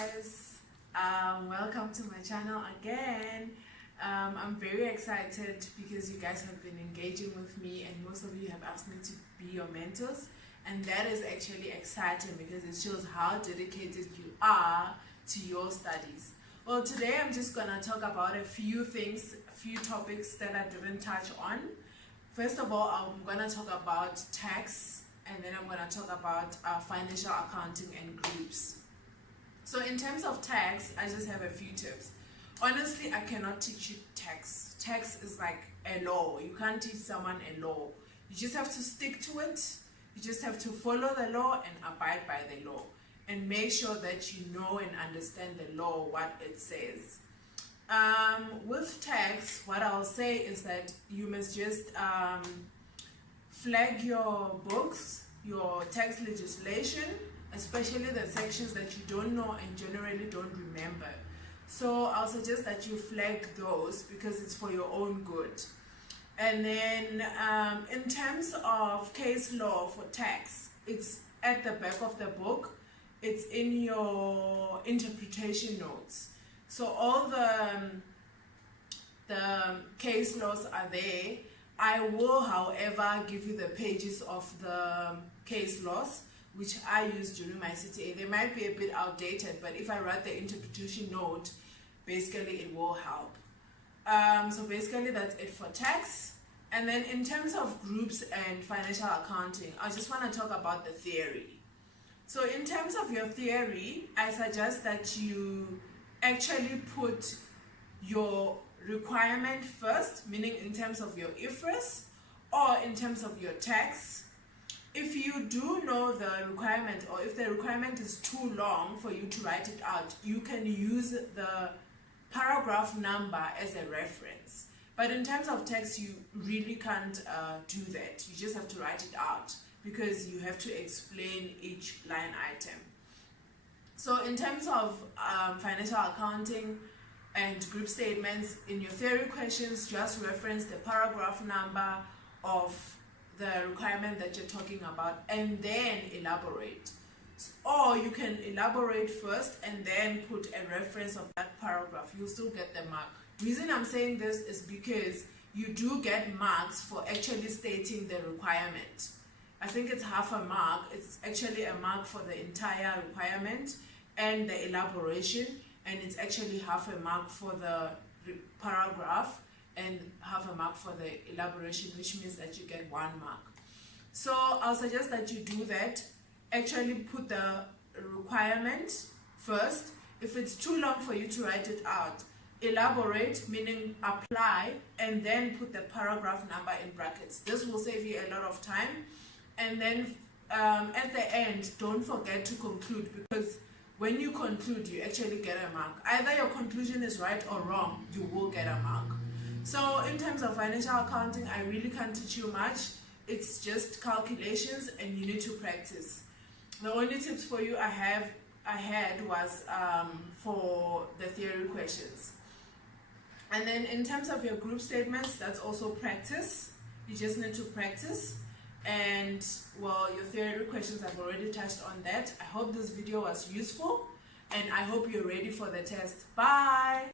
guys, welcome to my channel again. I'm very excited because you guys have been engaging with me and most of you have asked me to be your mentors, and that is actually exciting because it shows how dedicated you are to your studies. Well, today I'm just gonna talk about a few topics that I didn't touch on. First of all, I'm gonna talk about tax, and then I'm gonna talk about financial accounting and groups. So in terms of tax, I just have a few tips. Honestly, I cannot teach you tax. Tax is like a law. You can't teach someone a law. You just have to stick to it. You just have to follow the law and abide by the law. And make sure that you know and understand the law, what it says. With tax, what I'll say is that you must just flag your books, your tax legislation, especially the sections that you don't know and generally don't remember. So I'll suggest that you flag those because it's for your own good. And then in terms of case law for tax, it's at the back of the book. It's in your interpretation notes. So all the case laws are there. I will, however, give you the pages of the case laws which I used during my CTA. They might be a bit outdated, but if I write the interpretation note, basically it will help. So basically that's it for tax. And then in terms of groups and financial accounting, I just want to talk about the theory. So in terms of your theory, I suggest that you actually put your requirement first, meaning in terms of your IFRS or in terms of your tax. If you do know the requirement, or if the requirement is too long for you to write it out, you can use the paragraph number as a reference. But in terms of tax, you really can't do that. You just have to write it out because you have to explain each line item. So in terms of financial accounting and group statements, in your theory questions, just reference the paragraph number of the requirement that you're talking about and then elaborate. Or you can elaborate first and then put a reference of that paragraph. You'll still get the mark. The reason I'm saying this is because you do get marks for actually stating the requirement. I think it's half a mark. It's actually a mark for the entire requirement and the elaboration, and it's actually half a mark for the paragraph and half a mark for the elaboration, which means that you get 1 mark. So I'll suggest that you do that. Actually put the requirement first. If it's too long for you to write it out, elaborate, meaning apply, and then put the paragraph number in brackets. This will save you a lot of time. And then at the end, don't forget to conclude, because when you conclude, you actually get a mark. Either your conclusion is right or wrong, you will get a mark. So in terms of financial accounting, I really can't teach you much. It's just calculations and you need to practice. The only tips for you I had was for the theory questions. And then in terms of your group statements, that's also practice. You just need to practice. And well, your theory questions, I've already touched on that. I hope this video was useful and I hope you're ready for the test. Bye!